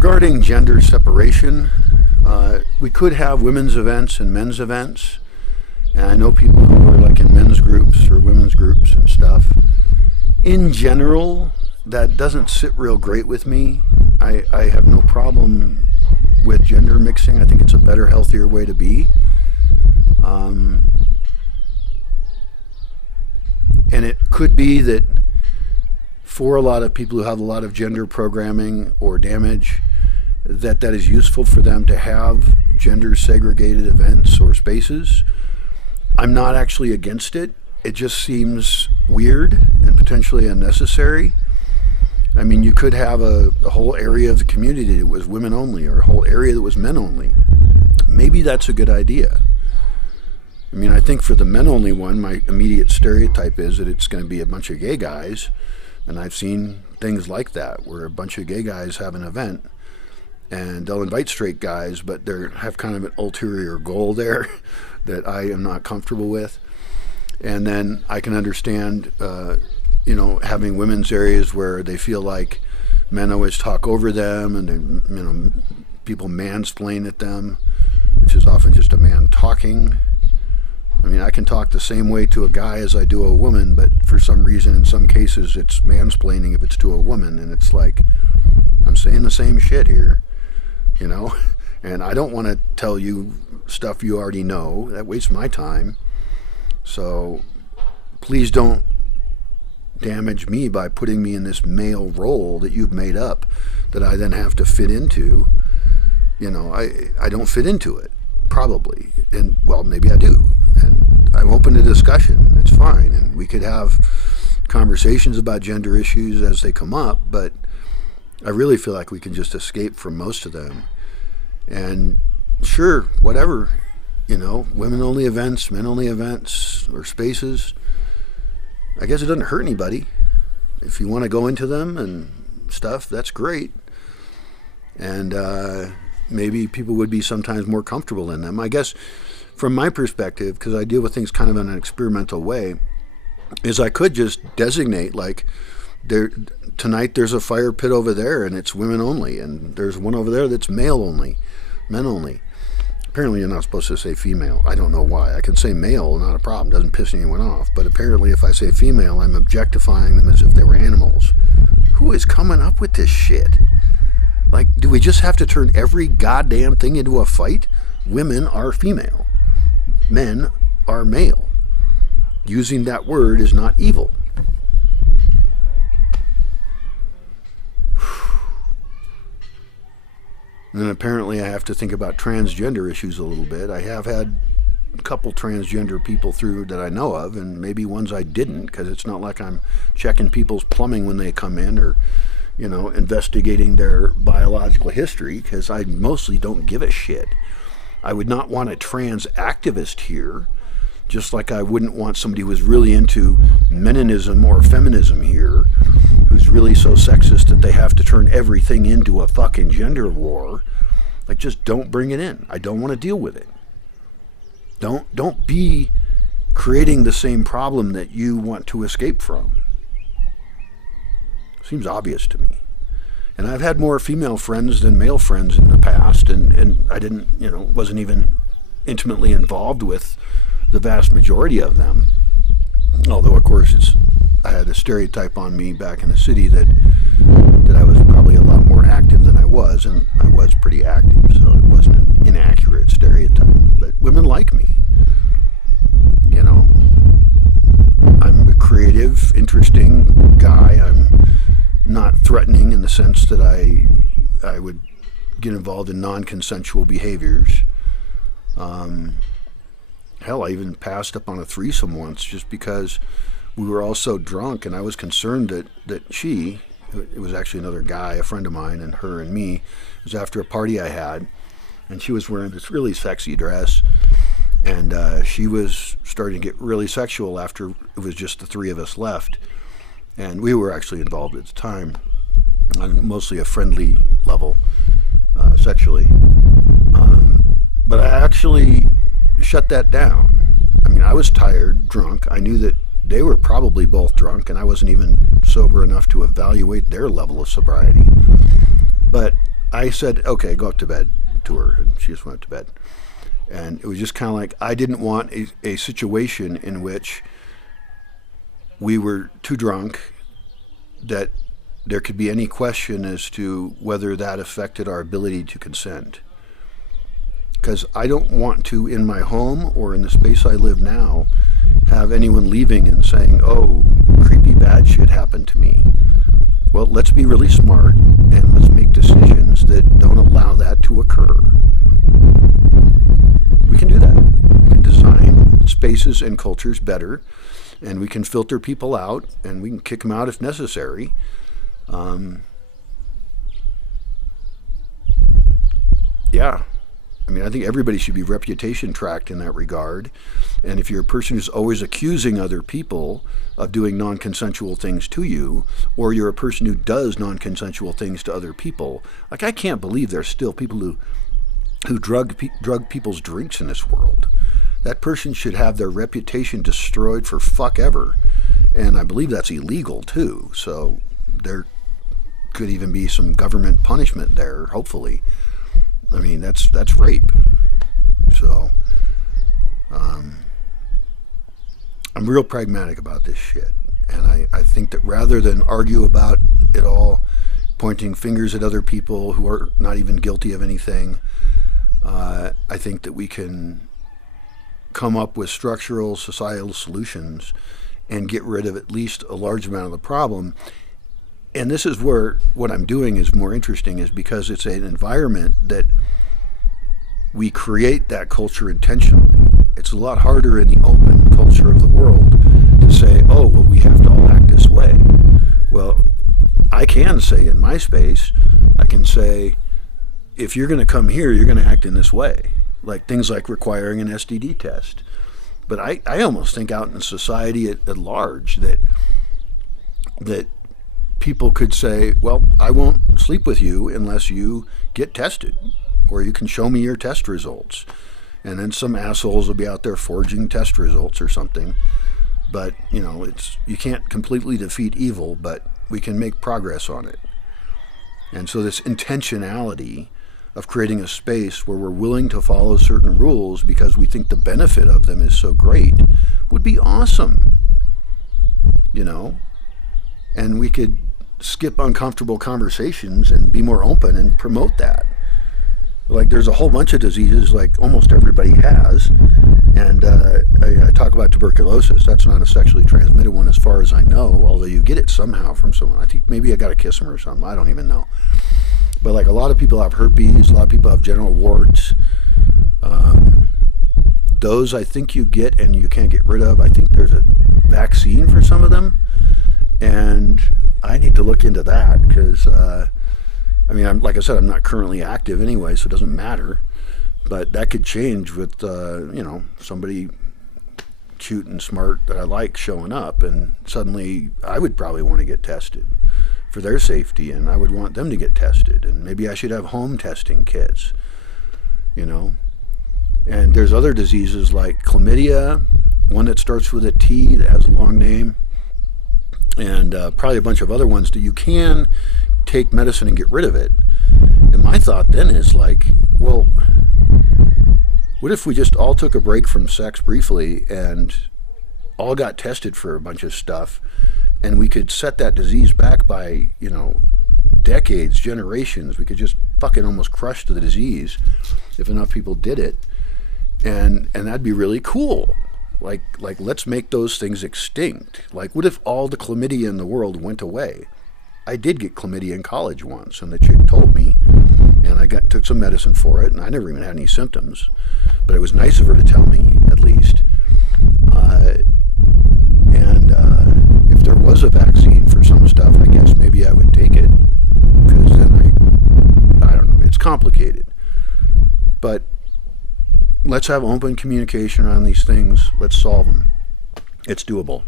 regarding gender separation, we could have women's events and men's events. And I know people who are like in men's groups or women's groups and stuff. In general, that doesn't sit real great with me. I have no problem with gender mixing. I think it's a better, healthier way to be. And it could be that for a lot of people who have a lot of gender programming or damage, that is useful for them to have gender segregated events or spaces. I'm not actually against it. It just seems weird and potentially unnecessary. I mean, you could have a whole area of the community that was women only, or a whole area that was men only. Maybe that's a good idea. I mean, I think for the men only one, my immediate stereotype is that it's going to be a bunch of gay guys. And I've seen things like that, where a bunch of gay guys have an event and they'll invite straight guys, but they have kind of an ulterior goal there that I am not comfortable with. And then I can understand, having women's areas where they feel like men always talk over them and people mansplain at them, which is often just a man talking. I mean, I can talk the same way to a guy as I do a woman, but for some reason, in some cases, it's mansplaining if it's to a woman. And it's like, I'm saying the same shit here, and I don't want to tell you stuff you already know. That wastes my time. So please don't damage me by putting me in this male role that you've made up that I then have to fit into. I don't fit into it, probably. And, well, maybe I do. And I'm open to discussion. It's fine. And we could have conversations about gender issues as they come up, but I really feel like we can just escape from most of them. And sure, whatever, women-only events, men-only events, or spaces, I guess it doesn't hurt anybody. If you want to go into them and stuff, that's great. And maybe people would be sometimes more comfortable in them. I guess from my perspective, because I deal with things kind of in an experimental way, is I could just designate, like, tonight there's a fire pit over there and it's women only, and there's one over there that's male only, men only. Apparently you're not supposed to say female. I don't know why. I can say male, not a problem, doesn't piss anyone off. But apparently if I say female, I'm objectifying them as if they were animals. Who is coming up with this shit? Like, do we just have to turn every goddamn thing into a fight? Women are female. Men are male. Using that word is not evil. And then apparently I have to think about transgender issues a little bit. I have had a couple transgender people through that I know of, and maybe ones I didn't, because it's not like I'm checking people's plumbing when they come in or, investigating their biological history, because I mostly don't give a shit. I would not want a trans activist here, just like I wouldn't want somebody who was really into meninism or feminism here, who's really so sexist that they have to turn everything into a fucking gender war. Like, just don't bring it in. I don't want to deal with it. Don't be creating the same problem that you want to escape from. Seems obvious to me. And I've had more female friends than male friends in the past, and I didn't, wasn't even intimately involved with the vast majority of them. Although, of course, I had a stereotype on me back in the city that I was probably a lot more active than I was, and I was pretty active, so it wasn't an inaccurate stereotype. But women like me. I'm a creative, interesting guy. I'm not threatening in the sense that I would get involved in non-consensual behaviors. Hell, I even passed up on a threesome once just because we were all so drunk, and I was concerned that it was actually another guy, a friend of mine, and her and me. It was after a party I had, and she was wearing this really sexy dress, and she was starting to get really sexual after it was just the three of us left. And we were actually involved at the time on mostly a friendly level, sexually. But I actually shut that down. I mean, I was tired, drunk. I knew that they were probably both drunk, and I wasn't even sober enough to evaluate their level of sobriety. But I I said, okay, go up to bed to her, and she just went up to bed. And it was just kind of like, I didn't want a situation in which we were too drunk that there could be any question as to whether that affected our ability to consent. Because I don't want to, in my home or in the space I live now, have anyone leaving and saying, oh, creepy bad shit happened to me. Well, let's be really smart and let's make decisions that don't allow that to occur. We can do that. We can design spaces and cultures better, and we can filter people out, and we can kick them out if necessary. Yeah. I mean, I think everybody should be reputation tracked in that regard. And if you're a person who's always accusing other people of doing non-consensual things to you, or you're a person who does non-consensual things to other people, like, I can't believe there's still people who drug people's drinks in this world. That person should have their reputation destroyed for fuck ever. And I believe that's illegal too. So there could even be some government punishment there, hopefully. I mean, that's rape. So, I'm real pragmatic about this shit. And I think that rather than argue about it all, pointing fingers at other people who are not even guilty of anything, I think that we can come up with structural societal solutions and get rid of at least a large amount of the problem. And this is where what I'm doing is more interesting, is because it's an environment that we create that culture intentionally. It's a lot harder in the open culture of the world to say, oh, well, we have to all act this way. Well, I can say in my space, I can say, if you're going to come here, you're going to act in this way. Like things like requiring an STD test. But I almost think out in society at large that people could say, well, I won't sleep with you unless you get tested, or you can show me your test results. And then some assholes will be out there forging test results or something. But, you can't completely defeat evil, but we can make progress on it. And so this intentionality of creating a space where we're willing to follow certain rules because we think the benefit of them is so great would be awesome. And we could skip uncomfortable conversations and be more open and promote that. Like, there's a whole bunch of diseases like almost everybody has, and I talk about tuberculosis. That's not a sexually transmitted one as far as I know, although you get it somehow from someone. I think maybe I got to kiss them or something. I don't even know. But like, a lot of people have herpes, a lot of people have genital warts. Those I think you get and you can't get rid of. I think there's a vaccine for some of them, and I need to look into that because, like I said, I'm not currently active anyway, so it doesn't matter. But that could change with, somebody cute and smart that I like showing up, and suddenly I would probably want to get tested for their safety, and I would want them to get tested, and maybe I should have home testing kits, And there's other diseases like chlamydia, one that starts with a T that has a long name, and probably a bunch of other ones that you can take medicine and get rid of it. And my thought then is like, well, what if we just all took a break from sex briefly and all got tested for a bunch of stuff, and we could set that disease back by, decades, generations. We could just fucking almost crush the disease if enough people did it. And that'd be really cool. Like let's make those things extinct. Like, what if all the chlamydia in the world went away? I did get chlamydia in college once, and the chick told me, and I took some medicine for it, and I never even had any symptoms. But it was nice of her to tell me, at least. If there was a vaccine for some stuff, I guess maybe I would take it, because then I don't know. It's complicated, but let's have open communication around these things. Let's solve them. It's doable.